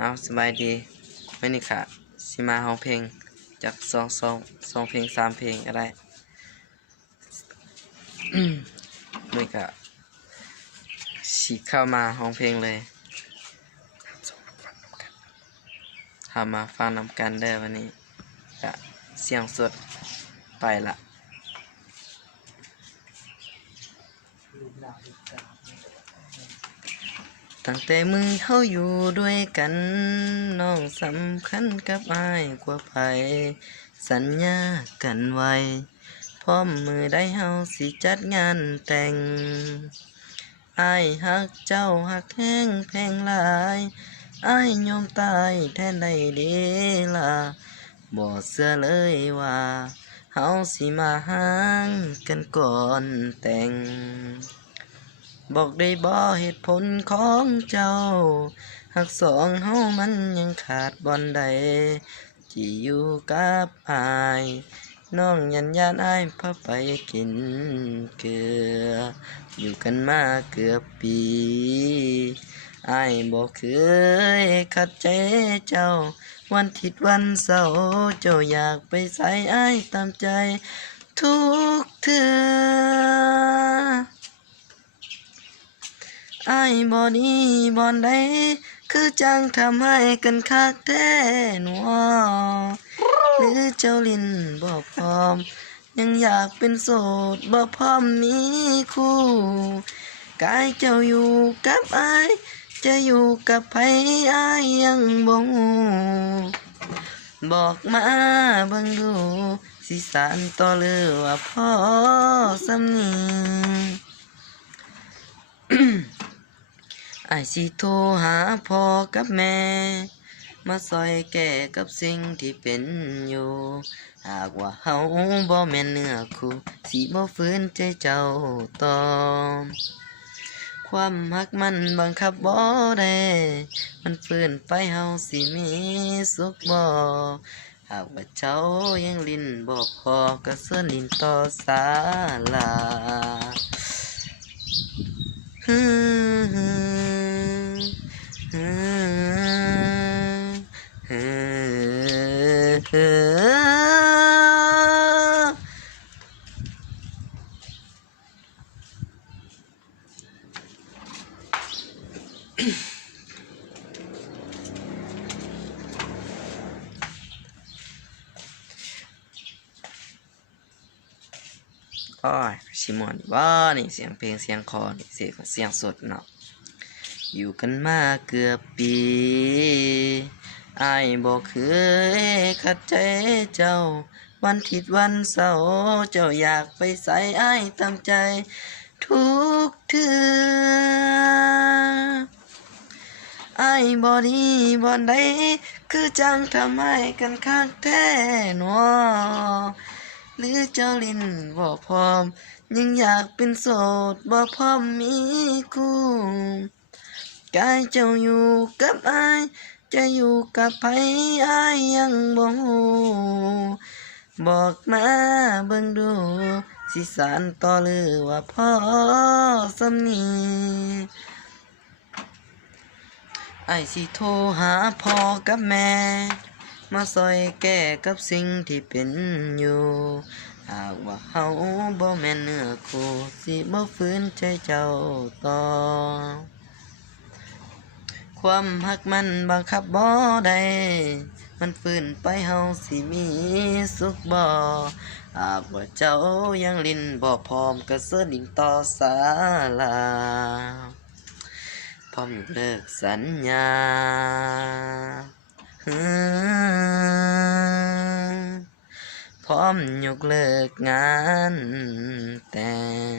เอาสบายดีไม่นี่ค่ะสิมาห้องเพลงจากสองเพลง3เพลงก็ได้ นี่ก็ฉีกเข้ามาห้องเพลงเลยทำมาฟังนำกันเด้อวันนี้ก็เสียงสดไปละตั้งแต่มือเฮาอยู่ด้วยกันน้องสำคัญกับอ้ายกว่าไผสัญญากันไว้พร้อมมือได้เฮาสิจัดงานแต่งอ้ายฮักเจ้าฮักแห้งแพงหลายอ้ายยอมตายแทนได้เด้ล่ะบ่เชื่อเลยว่าเฮาสิมาห่างกันก่อนแต่งบอกได้บ่เหตุผลของเจ้าหักสองเฮามันยังขาดบ่อนใดที่อยู่กับอ้ายน้องยานอ้ายพาไปกินเกลืออยู่กันมาเกือบปีอ้ายบ่เคยขัดใจเจ้าวันอาทิตย์วันเสาร์เจ้าอยากไปไสอ้ายตามใจทุกเทื่ออ้ายบ่ดีบ่อนใดคือจังทำให้กันคักแท้หนอหรือเจ้าลิ้นบ่พร้อมยังอยากเป็นโสดบ่พร้อมมีคู่กายเจ้าอยู่กับอ้ายจะอยู่กับไผอ้ายยังบ่ฮู้บอกมาเบิ่งดูสิสานต่อหรือว่าพอสำนี้ อ้ายสิโทรหาพ่อกับแม่มาซอยแก้กับสิ่งที่เป็นอยู่หากว่าเฮาบ่แม่นเนื้อคู่สิบ่ฝืนใจเจ้าต่อความรักมันบังคับบ่ได้มันฝืนไปเฮาสิมีสุขบ่หากว่าเจ้ายังลิ้นบ่พอก็เสิร์นลิ้นต่อศาลาฮึโอ้ยชิมอนบ่นี่เสียงเพลงเสียงคอนี่เสียงสดเนาะอยู่กันมาเกือบปีอ้ายบ่เคยขัดใจเจ้าวันอาทิตย์วันเสาร์เจ้าอยากไปไสอ้ายตามใจทุกเทื่ออ้ายบ่ดีบ่อนใดคือจังทำให้กันคักแท้หนอหรือเจ้าลิ้นบ่พร้อมยังอยากเป็นโสดบ่พร้อมมีคู่กายเจ้าอยู่กับอ้ายจะอยู่กับไผอ้ายยังบ่ฮู้บอกมาเบิ่งดูสิสานต่อหรือว่าพอสำนี้อ้ายสิโทรหาพ่อกับแม่มาซอยแก้กับสิ่งที่เป็นอยู่หากว่าเฮาบ่แม่นเนื้อคู่สิบ่ฝืนใจเจ้าต่อความรักมันบังคับบ่ได้มันฝืนไปเฮาสิมีสุขบ่หากว่าเจ้ายังลิ้นบ่พร้อมก็เสิร์นลิ้นต่อศาลาพร้อมยกเลิกสัญญาพร้อมยกเลิกงานแต่ง